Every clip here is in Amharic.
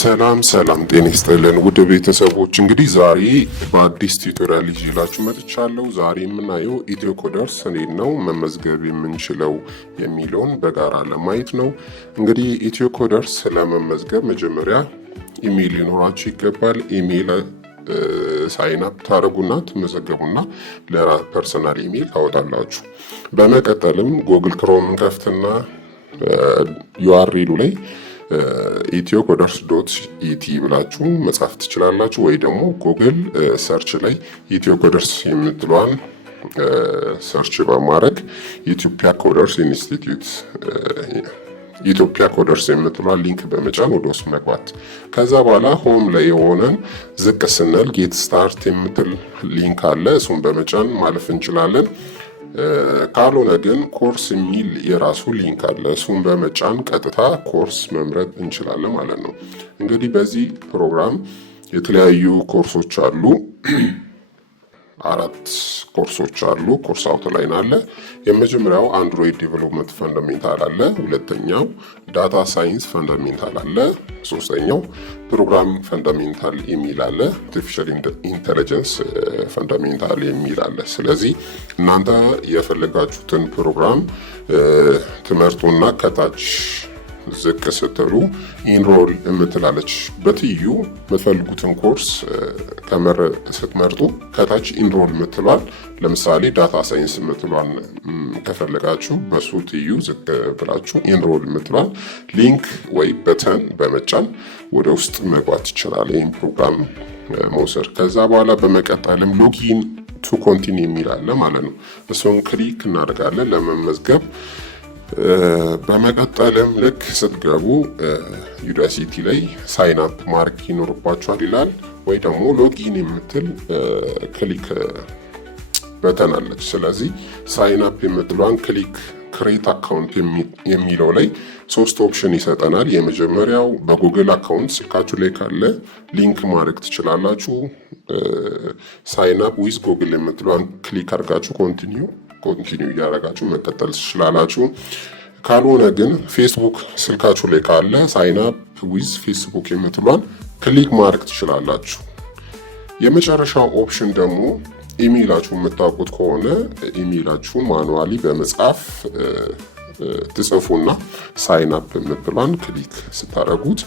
ሰላም ጤና ይስጥልን ውድ ቤተሰቦች፣ እንግዲህ ዛሬ በአዲስ ቲዩቶሪያል ይዤላችሁ መጥቻለሁ። ዛሬ የምናየው ኢትዮ ኮደርስ እንዴት ነው መመዝገብ የምንችለው የሚለውን በጋራ ለማየት ነው። እንግዲህ ኢትዮ ኮደርስ ለመመዝገብ መጀመሪያ ኢሜይል ሊኖራችሁ ይገባል። ኢሜይል ሳይን አፕ ታደርጉና ትመዘገቡና ለፐርሰናል ኢሜይል ታወጣላችሁ። በመቀጠልም ጉግል ክሮም ከፍትና ዩአርኤሉ ላይ etiocoderስ.ኢቲ ብላችሁ መጻፍ ትችላላችሁ፣ ወይ ደግሞ ጉግል ሰርች ላይ ኢትዮ ኮደርስ የምትለዋን ሰርች በማድረግ ኢትዮጵያ ኮደርስ ኢንስቲትዩት ኢትዮጵያ ኮደርስ የምትለዋን ሊንክ በመጫን ወደ ውስጥ መግባት። ከዛ በኋላ ሆም ላይ የሆነን ዝቅ ስንል ጌት ስታርት የምትል ሊንክ አለ፣ እሱን በመጫን ማለፍ እንችላለን። ካልሆነ ግን ኮርስ የሚል የራሱ ሊንክ አለ፣ እሱን በመጫን ቀጥታ ኮርስ መምረጥ እንችላለን ማለት ነው። እንግዲህ በዚህ ፕሮግራም የተለያዩ ኮርሶች አሉ። 4 ኮርሶች አሉ። ኮርስ አውትላይን አለ። የመጀመሪያው አንድሮይድ ዴቨሎፕመንት ፈንዳሜንታል አለ። ሁለተኛው ዳታ ሳይንስ ፈንዳሜንታል አለ። ሶስተኛው ፕሮግራሚንግ ፈንዳሜንታል የሚል አለ። አርቲፊሻል ኢንተለጀንስ ፈንዳሜንታል የሚል አለ። ስለዚህ እናንተ የፈለጋችሁትን ፕሮግራም ትመርጡና ከታች ዝቅ ስትሉ ኢንሮል የምትላለች በትዩ የምትፈልጉትን ኮርስ ስትመርጡ ከታች ኢንሮል የምትሏል። ለምሳሌ ዳታ ሳይንስ የምትሏን ከፈለጋችሁ በሱ ትዩ ዝቅ ብላችሁ ኢንሮል የምትሏል ሊንክ ወይ በተን በመጫን ወደ ውስጥ መግባት ይችላል፣ ይህን ፕሮግራም መውሰድ። ከዛ በኋላ በመቀጠልም ሎጊን ቱ ኮንቲኒ የሚል አለ ማለት ነው። እሱን ክሊክ እናደርጋለን ለመመዝገብ። በመቀጠልም ልክ ስትገቡ ዩዳሲቲ ላይ ሳይን አፕ ማርክ ይኖርባችኋል ይላል፣ ወይ ደግሞ ሎጊን የምትል ክሊክ በተናለች። ስለዚህ ሳይን አፕ የምትሏን ክሊክ ክሬት አካውንት የሚለው ላይ 3 ኦፕሽን ይሰጠናል። የመጀመሪያው በጉግል አካውንት ስልካችሁ ላይ ካለ ሊንክ ማድረግ ትችላላችሁ። ሳይን አፕ ዊዝ ጉግል የምትሏን ክሊክ አድርጋችሁ ኮንቲኒው እያደረጋችሁ መቀጠል ትችላላችሁ። ካልሆነ ግን ፌስቡክ ስልካችሁ ላይ ካለ ሳይን አፕ ዊዝ ፌስቡክ የምትሏን ክሊክ ማድረግ ትችላላችሁ። የመጨረሻው ኦፕሽን ደግሞ ኢሜይላችሁ የምታውቁት ከሆነ ኢሜይላችሁን ማኑዋሊ በመጻፍ ትጽፉና ሳይን አፕ የምትሏን ክሊክ ስታደርጉት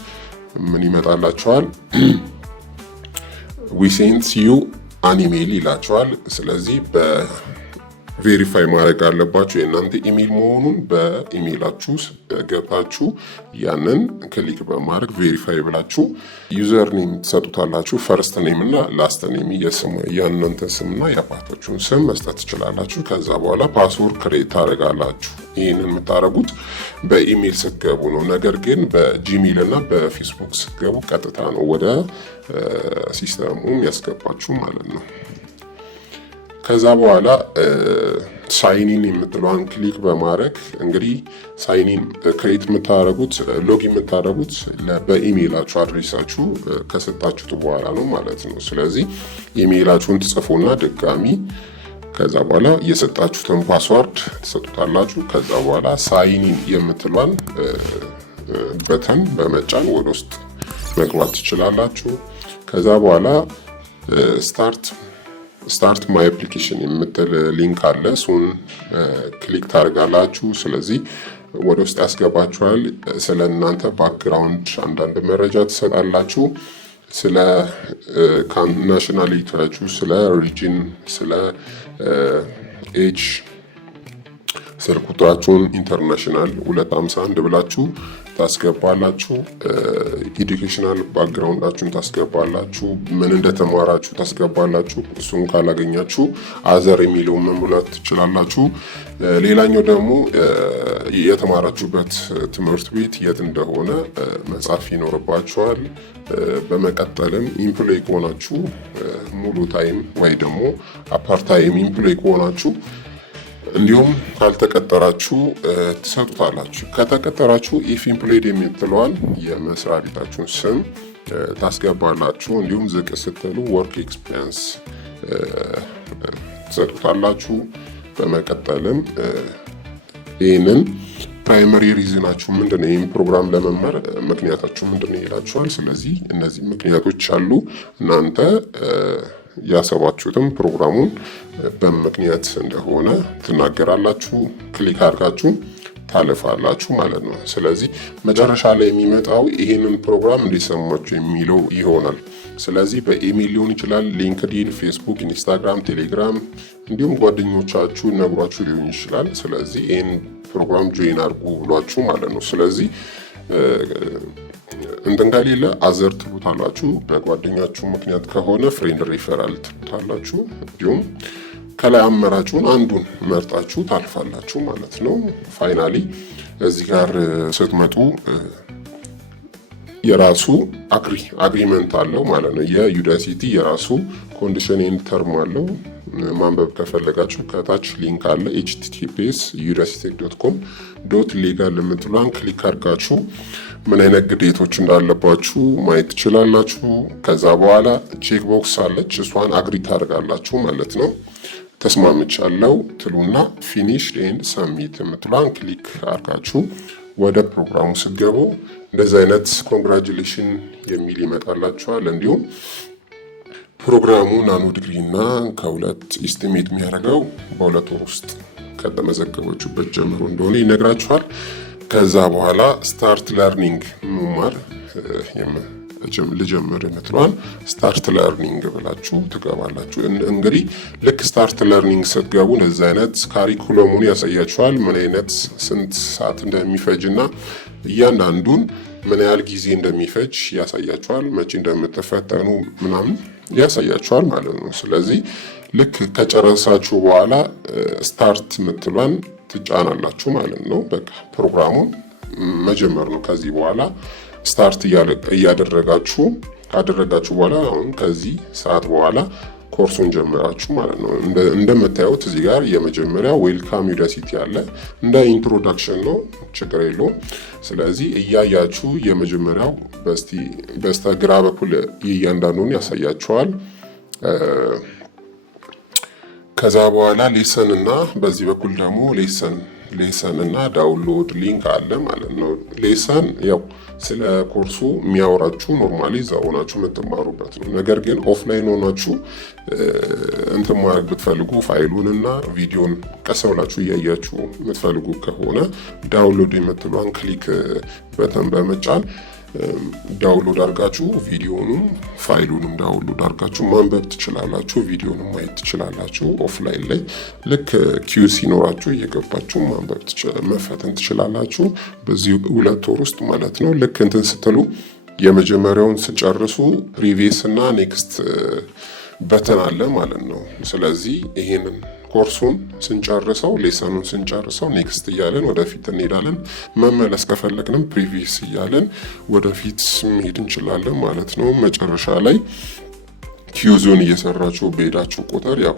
ምን ይመጣላችኋል? ዊ ሴንት ዩ አን ኢሜይል ይላችኋል። ስለዚህ ቬሪፋይ ማድረግ አለባችሁ የእናንተ ኢሜይል መሆኑን። በኢሜይላችሁ ገብታችሁ ያንን ክሊክ በማድረግ ቬሪፋይ ብላችሁ ዩዘር ኔም ትሰጡታላችሁ። ፈርስት ኔም እና ላስት ኔም የእናንተ ስምና የአባታችሁን ስም መስጠት ትችላላችሁ። ከዛ በኋላ ፓስወርድ ክሬት ታደርጋላችሁ። ይህንን የምታደርጉት በኢሜይል ስትገቡ ነው። ነገር ግን በጂሜል እና በፌስቡክ ስትገቡ ቀጥታ ነው ወደ ሲስተሙ ያስገባችሁ ማለት ነው። ከዛ በኋላ ሳይኒን የምትለዋን ክሊክ በማድረግ እንግዲህ ሳይኒን ክሬት የምታደርጉት ሎጊን የምታደርጉት በኢሜይላችሁ አድሬሳችሁ ከሰጣችሁት በኋላ ነው ማለት ነው። ስለዚህ ኢሜይላችሁን ትጽፉና ድጋሚ ከዛ በኋላ የሰጣችሁትን ፓስዋርድ ትሰጡታላችሁ። ከዛ በኋላ ሳይኒን የምትለዋን በተን በመጫን ወደ ውስጥ መግባት ትችላላችሁ። ከዛ በኋላ ስታርት ማይ አፕሊኬሽን የምትል ሊንክ አለ። እሱን ክሊክ ታደርጋላችሁ። ስለዚህ ወደ ውስጥ ያስገባችኋል። ስለ እናንተ ባክግራውንድ አንዳንድ መረጃ ትሰጣላችሁ። ስለ ናሽናሊቲያችሁ፣ ስለ ሪጅን፣ ስለ ኤጅ፣ ስልክ ቁጥራችሁን ኢንተርናሽናል 251 ብላችሁ ታስገባላችሁ። ኤዱኬሽናል ባክግራውንዳችሁን ታስገባላችሁ። ምን እንደተማራችሁ ታስገባላችሁ። እሱን ካላገኛችሁ አዘር የሚለውን መሙላት ትችላላችሁ። ሌላኛው ደግሞ የተማራችሁበት ትምህርት ቤት የት እንደሆነ መጻፍ ይኖርባችኋል። በመቀጠልም ኢምፕሎይ ከሆናችሁ ሙሉ ታይም ወይ ደግሞ አፓርታይም ኢምፕሎይ ከሆናችሁ እንዲሁም ካልተቀጠራችሁ ትሰጡታላችሁ። ከተቀጠራችሁ ኢፍ ኢምፕሎይድ የምትለዋን የመስሪያ ቤታችሁን ስም ታስገባላችሁ። እንዲሁም ዝቅ ስትሉ ወርክ ኤክስፒሪየንስ ትሰጡታላችሁ። በመቀጠልም ይህንን ፕራይመሪ ሪዝናችሁ ምንድነው? ይህን ፕሮግራም ለመማር ምክንያታችሁ ምንድነው ይላችኋል። ስለዚህ እነዚህ ምክንያቶች አሉ። እናንተ ያሰባችሁትም ፕሮግራሙን በምክንያት እንደሆነ ትናገራላችሁ። ክሊክ አድርጋችሁ ታልፋላችሁ ማለት ነው። ስለዚህ መጨረሻ ላይ የሚመጣው ይህንን ፕሮግራም እንዲሰማችሁ የሚለው ይሆናል። ስለዚህ በኢሜይል ሊሆን ይችላል፣ ሊንክዲን፣ ፌስቡክ፣ ኢንስታግራም፣ ቴሌግራም እንዲሁም ጓደኞቻችሁ ነግሯችሁ ሊሆን ይችላል። ስለዚህ ይህን ፕሮግራም ጆይን አድርጉ ብሏችሁ ማለት ነው። ስለዚህ እንትን ከሌለ አዘር ትሉታላችሁ። በጓደኛችሁ ምክንያት ከሆነ ፍሬንድ ሪፈራል ትሉታላችሁ። እንዲሁም ከላይ አመራጩን አንዱን መርጣችሁ ታልፋላችሁ ማለት ነው። ፋይናሊ እዚህ ጋር ስትመጡ የራሱ አግሪመንት አለው ማለት ነው። የዩዳሲቲ የራሱ ኮንዲሽን ኤንድ ተርም አለው። ማንበብ ከፈለጋችሁ ከታች ሊንክ አለ። https://udacitech.com.legal የምትሏን ክሊክ አድርጋችሁ ምን አይነት ግዴቶች እንዳለባችሁ ማየት ትችላላችሁ። ከዛ በኋላ ቼክ ቦክስ አለች፣ እሷን አግሪ ታደርጋላችሁ ማለት ነው። ተስማምቻለሁ ትሉና ፊኒሽድ ኤንድ ሰሚት የምትሏን ክሊክ አድርጋችሁ ወደ ፕሮግራሙ ስትገቡ እንደዚህ አይነት ኮንግራጁሌሽን የሚል ይመጣላችኋል። እንዲሁም ፕሮግራሙ ናኖ ዲግሪ እና ከሁለት ኢስቲሜት የሚያደርገው በ2 ወር ውስጥ ከተመዘገባችሁበት ጀምሮ እንደሆነ ይነግራችኋል። ከዛ በኋላ ስታርት ለርኒንግ መማር ልጀምር የምትለዋን ስታርት ለርኒንግ ብላችሁ ትገባላችሁ። እንግዲህ ልክ ስታርት ለርኒንግ ስትገቡ እንደዚህ አይነት ካሪኩለሙን ያሳያችኋል። ምን አይነት ስንት ሰዓት እንደሚፈጅ እና እያንዳንዱን ምን ያህል ጊዜ እንደሚፈጅ ያሳያችኋል። መቼ እንደምትፈተኑ ምናምን ያሳያችኋል ማለት ነው። ስለዚህ ልክ ከጨረሳችሁ በኋላ ስታርት ምትሏን ትጫናላችሁ ማለት ነው። በቃ ፕሮግራሙን መጀመር ነው። ከዚህ በኋላ ስታርት እያደረጋችሁ ካደረጋችሁ በኋላ አሁን ከዚህ ሰዓት በኋላ ኮርሱን ጀምራችሁ ማለት ነው። እንደምታዩት እዚህ ጋር የመጀመሪያ ዌልካም ዩዳሲቲ አለ። እንደ ኢንትሮዳክሽን ነው፣ ችግር የለውም። ስለዚህ እያያችሁ የመጀመሪያው በስተግራ በኩል እያንዳንዱን ያሳያችኋል። ከዛ በኋላ ሌሰን እና በዚህ በኩል ደግሞ ሌሰን እና ዳውንሎድ ሊንክ አለ ማለት ነው። ሌሰን ያው ስለ ኮርሱ የሚያወራችሁ ኖርማሊ እዛ ሆናችሁ የምትማሩበት ነው። ነገር ግን ኦፍላይን ሆናችሁ እንትን ማድረግ ብትፈልጉ ፋይሉን እና ቪዲዮን ቀስ ብላችሁ እያያችሁ የምትፈልጉ ከሆነ ዳውንሎድ የምትሏን ክሊክ በተን በመጫን ዳውንሎድ አድርጋችሁ ቪዲዮኑም ፋይሉንም ዳውንሎድ አድርጋችሁ ማንበብ ትችላላችሁ። ቪዲዮንም ማየት ትችላላችሁ። ኦፍላይን ላይ ልክ ኪዩ ሲኖራችሁ እየገባችሁ ማንበብ መፈተን ትችላላችሁ በዚህ 2 ወር ውስጥ ማለት ነው። ልክ እንትን ስትሉ የመጀመሪያውን ስጨርሱ ፕሪቪየስ እና ኔክስት በተን አለ ማለት ነው። ስለዚህ ይሄንን ኮርሱን ስንጨርሰው ሌሰኑን ስንጨርሰው ኔክስት እያለን ወደፊት እንሄዳለን። መመለስ ከፈለግንም ፕሪቪየስ እያለን ወደፊት መሄድ እንችላለን ማለት ነው። መጨረሻ ላይ ኪዩዞን እየሰራችሁ በሄዳችሁ ቁጥር ያው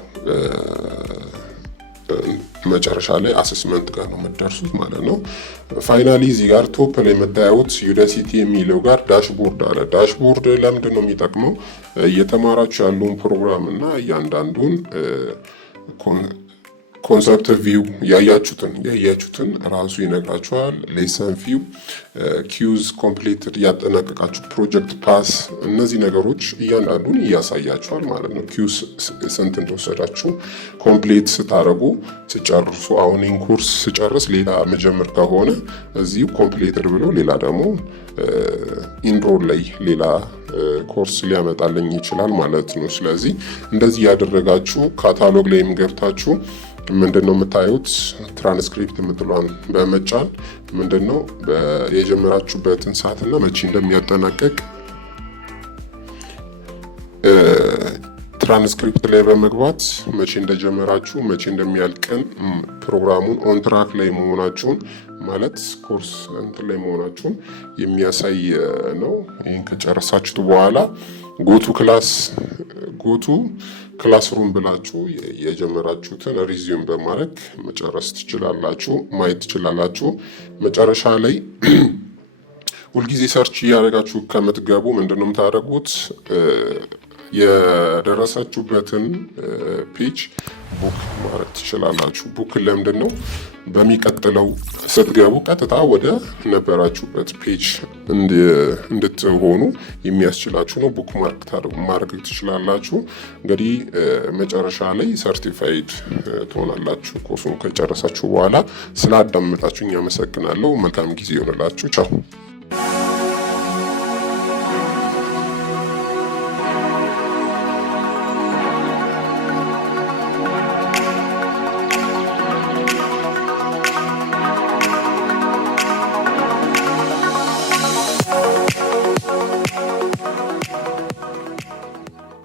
መጨረሻ ላይ አሰስመንት ጋር ነው የምትደርሱት ማለት ነው። ፋይናሊ እዚህ ጋር ቶፕ ላይ የምታዩት ዩዳሲቲ የሚለው ጋር ዳሽቦርድ አለ። ዳሽቦርድ ለምንድን ነው የሚጠቅመው? እየተማራችሁ ያለውን ፕሮግራም እና እያንዳንዱን ኮንሰፕት ቪው ያያችሁትን ራሱ ይነግራችኋል። ሌሰን ቪው፣ ኪዩዝ ኮምፕሊትድ ያጠናቀቃችሁ ፕሮጀክት ፓስ፣ እነዚህ ነገሮች እያንዳንዱን እያሳያችኋል ማለት ነው። ኪዩዝ ስንት እንደወሰዳችሁ ኮምፕሊት ስታደርጉ ስጨርሱ፣ አሁን ይህን ኮርስ ስጨርስ ሌላ መጀመር ከሆነ እዚሁ ኮምፕሊትድ ብሎ ሌላ ደግሞ ኢንሮል ላይ ሌላ ኮርስ ሊያመጣልኝ ይችላል ማለት ነው። ስለዚህ እንደዚህ ያደረጋችሁ ካታሎግ ላይም ገብታችሁ ምንድነው የምታዩት ትራንስክሪፕት የምትሏን በመጫን ምንድነው የጀመራችሁበትን ሰዓትና መቼ እንደሚያጠናቀቅ ትራንስክሪፕት ላይ በመግባት መቼ እንደጀመራችሁ መቼ እንደሚያልቅን ፕሮግራሙን ኦን ትራክ ላይ መሆናችሁን ማለት ኮርስ እንትን ላይ መሆናችሁን የሚያሳይ ነው። ይህን ከጨረሳችሁት በኋላ ጎቱ ክላስሩም ብላችሁ የጀመራችሁትን ሪዚዩም በማድረግ መጨረስ ትችላላችሁ፣ ማየት ትችላላችሁ። መጨረሻ ላይ ሁልጊዜ ሰርች እያደረጋችሁ ከምትገቡ ምንድነው የምታደርጉት? የደረሳችሁበትን ፔጅ ቡክ ማድረግ ትችላላችሁ። ቡክ ለምንድን ነው? በሚቀጥለው ስትገቡ ቀጥታ ወደ ነበራችሁበት ፔጅ እንድትሆኑ የሚያስችላችሁ ነው። ቡክ ማድረግ ትችላላችሁ። እንግዲህ መጨረሻ ላይ ሰርቲፋይድ ትሆናላችሁ። ኮርሱን ከጨረሳችሁ በኋላ ስላዳመጣችሁኝ አመሰግናለሁ። መልካም ጊዜ ይሆንላችሁ። ቻው